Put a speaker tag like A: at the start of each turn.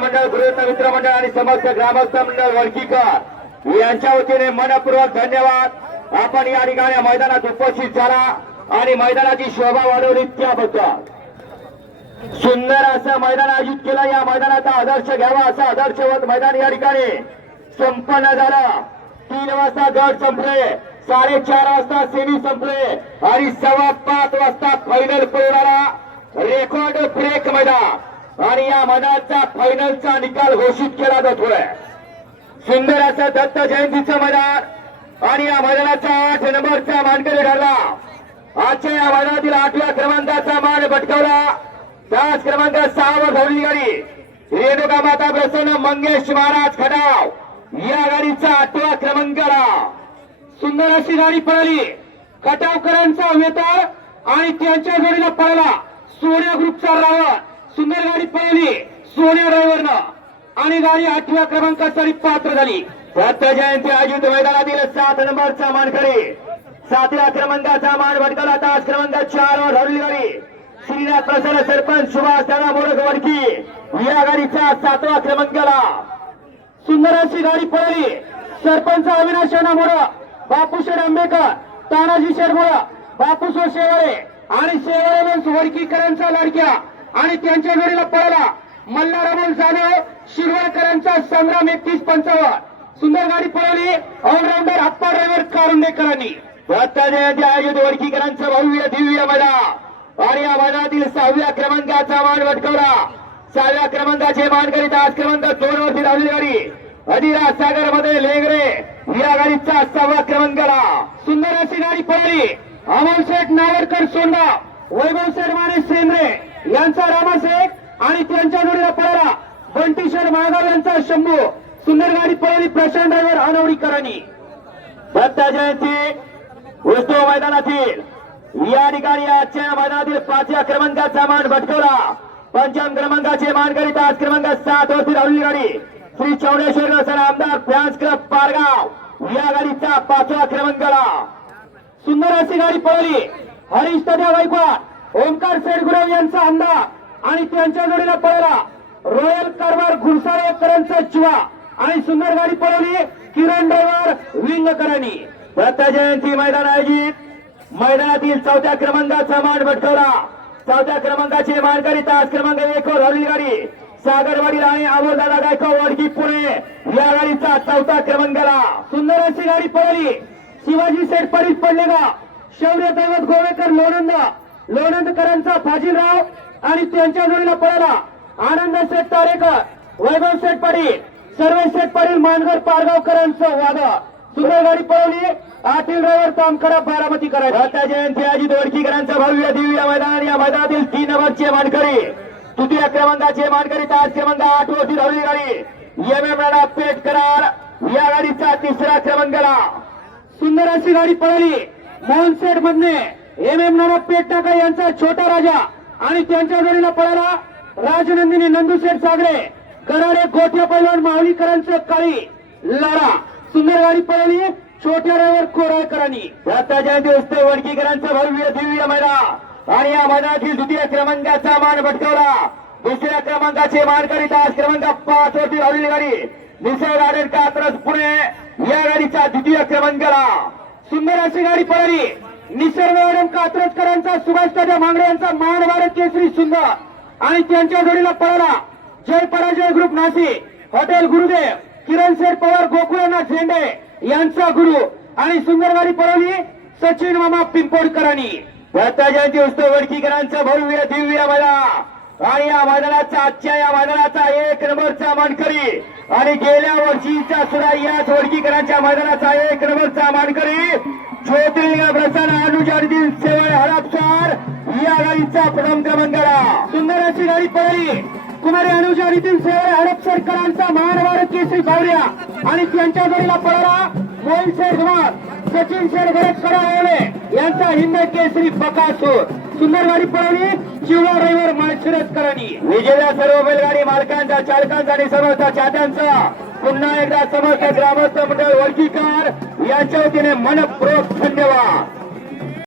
A: मंडळ गृहस्थ मित्र मंडळ आणि समस्त ग्रामस्थ मंडळ वडकीकर यांच्या वतीने मनपूर्वक धन्यवाद. आपण या ठिकाणी मैदानात उपस्थित झाला आणि मैदानाची शोभा वाढवली त्याबद्दल. सुंदर असं मैदान आयोजित केलं. या मैदानाचा आदर्श घ्यावा असं आदर्शवत मैदान या ठिकाणी संपन्न झालं. तीन वाजता गट संपले. साडेचार वाजता सेमी संपले. आणि सव्वा पाच वाजता फायनल पळणारा रेकॉर्ड ब्रेक मैदान. आणि या मैदानाचा फायनलचा निकाल घोषित केला जातोय. सुंदर असं दत्त जयंतीचं मैदान आणि या मैदानाचा आठ नंबरचा मानकरी ठरला. आजच्या या मैदानातील आठव्या क्रमांकाचा मान भटकावला. त्याच क्रमांक सहावर धावली गाडी. रेणुका माता प्रसन्न मंगेश महाराज खटाव. या गाडीचा आठवा क्रमांकाला सुंदर अशी गाडी पळाली. खटावकरांचा वेतळ आणि त्यांच्या जोडीला पळाला. सोन्या ग्रुपचा रावण. सुंदर गाडी पळाली. सोन्या ड्रायव्हरनं. आणि गाडी आठव्या क्रमांकासाठी पात्र झाली. दत्त जयंती आयोजित मैदानातील सात नंबरचा मानकरी. सातव्या क्रमांकाचा मान भटकाला तास क्रमांक चार वर हरली गाडी. श्रीनाथ प्रसन्न सरपंच सुभाष दादा मोडक वडकी. या गाडीचा सातवा क्रमांकाला सुंदर अशी गाडी पळाली. सरपंच अविनाश यांना मोडा बापूशेठ आंबेकर तानाजी शेडमोडा बापूसो शेवाळे आणि शेवाळे वडकीकरांचा लाडक्या. आणि त्यांच्या जोडीला पळाला मल्हारामन जाधव शिरवळकरांचा संग्राम एकतीस पंचावन्न. सुंदर गाडी पळवली ऑलराऊंडर अप्पा ड्रायव्हर कारुंडेकरांनी. दत्ता जयंती आयोजित वडकीकरांचं भव्य दिव्य मैदान आणि या मैदानातील सहाव्या क्रमांकाचा मान वटकवला सहाव्या क्रमांकाचे मान करीत आज क्रमांक दोन वरती धावली गाडी. अधिरा सागरमध्ये लेगरे. या गाडीचा सहावा क्रमांकाला सुंदर अशी गाडी पळाली अमोल शेठ नावरकर सोंडा. वैभव शेठ माने सेंद्रे. यांचा रामाशेठ आणि त्यांच्या जोडीला पळाला. बंटी महागाव यांचा शंभू सुंदर गाडी पळाली प्रशांत ड्रायव्हर अनवडीकरांनी. दत्ता जयंती उत्सव मैदानातील या ठिकाणी आजच्या मैदानातील पाचव्या क्रमांकाचा मान भटकवला. पंचम क्रमांकाचे मान करीत आज क्रमांक सात वरती राहुल गाडी. श्री चौडेश्वर सर आमदार फॅन्स क्लब पारगाव या गाडीचा पाचवा क्रमांकाला सुंदर अशी गाडी पळवली हरीश तद्या गायकवाड ओंकार शेडगुरव यांचा अंदा आणि त्यांच्या जोडीला पळवला रॉयल कारभार घुडसाळेकरांचा चिवा आणि सुंदर गाडी पळवली किरण ड्रायव्हर विंगकरांनी. दत्ता जयंती मैदान आयोजित. मैदानातील चौथ्या क्रमांकाचा मान भटकवला. चौथ्या क्रमांकाचे मानकरी तास क्रमांक एक वर गाडी. सागरवाडी आणि अमोलदादा गायकवाड वडकी पुणे. या गाडीचा चौथा क्रमांकाला सुंदर अशी गाडी पळवली. शिवाजी सेठ परीत पडले का शौर्य दैवत गोवेकर लोणंदा. लोणंदकरांचा फाजीलराव आणि त्यांच्या जोडीला पळाला. आनंद शेठ तारेकर वैभव शेठ पाटील सर्वे शेठ पाटील मानगर पारगावकरांचं वाद सुंदर गाडी पळवली. आतील ड्रायव्हर तामखडा बारामती करायचा. जयंती अजित वडकीकरांचं भव्य दिव्य मैदान. या मैदानातील तीन नंबरचे मानकरी तृतीय क्रमांकाचे मानकरी तास क्रमांक आठ वरती धावली गाडी. एम एम राणा पेट करार या गाडीचा तिसरा क्रमांकाला. सुंदर अशी गाडी पळाली मोहन शेठ मधने. एम एम नाना पेट टाका यांचा छोटा राजा आणि त्यांच्या जोडीला पळाला राजनंदिनी नंदुशेठ सागरे. कराडे गोठ्या पैलवान माऊलीकरांचं काळी लारा. सुंदर गाडी पळाली छोट्या रावर कोराळकरांनी. दत्ता जयंती असते वडकीकरांचं भव्य दिव्य मैदान आणि या मैदानातील द्वितीय क्रमांकाचा मान भटकवला दुसऱ्या क्रमांकाचे मान करीत आज क्रमांक पाच वरती धावलेली गाडी. निसर्ग गार्डन कात्रज पुणे. या गाडीचा द्वितीय क्रमांकाला. सुंदर अशी गाडी पळाली. निसर्ग गार्डन कात्रजकरांचा सुभाष दादा मांगडे यांचा मान भारत केसरी सुंदर आणि त्यांच्या जोडीला पळाला. जय पराजय ग्रुप नाशिक. हॉटेल गुरुदेव किरण शेठ पवार गोकुळनाथ झेंडे यांचा गुरु. आणि सुंदर गाडी पळवली सचिन मामा पिंपोडकरांनी दत्ता जयंती उत्सव वडकीकरांचं भरवीर दिव्य मैदान आणि या मैदानाचा आजच्या या मैदानाचा एक नंबरचा मानकरी. आणि गेल्या वर्षीचा सुद्धा याच वडकीकरांच्या मैदानाचा एक नंबरचा मानकरी. ज्योतिर्लिंग प्रसन्न अनुजातील सेवा हडपसर. या गाडीचा प्रथम क्रमांकाला सुंदर अशी गाडी पळाली. कुमारी अनुजारीतील सेवा सेवळे हडपसरकरांचा महाभारत केसरी गौर्या आणि त्यांच्या जोडीला पळाला मोहित शेर धुमार सचिन शेर भरत कडावले यांचा हिंद केसरी बकासूर. सुंदरवाडी पळवली शिवला रविवार माळशिरसकरांनी विजेल्या सर्व बैलगाडी मालकांचा चालकांचा आणि समस्या चात्यांचा. पुन्हा एकदा समस्या ग्रामस्थ मंडळ वर्गीकार यांच्या वतीने मनपूर्वक धन्यवाद.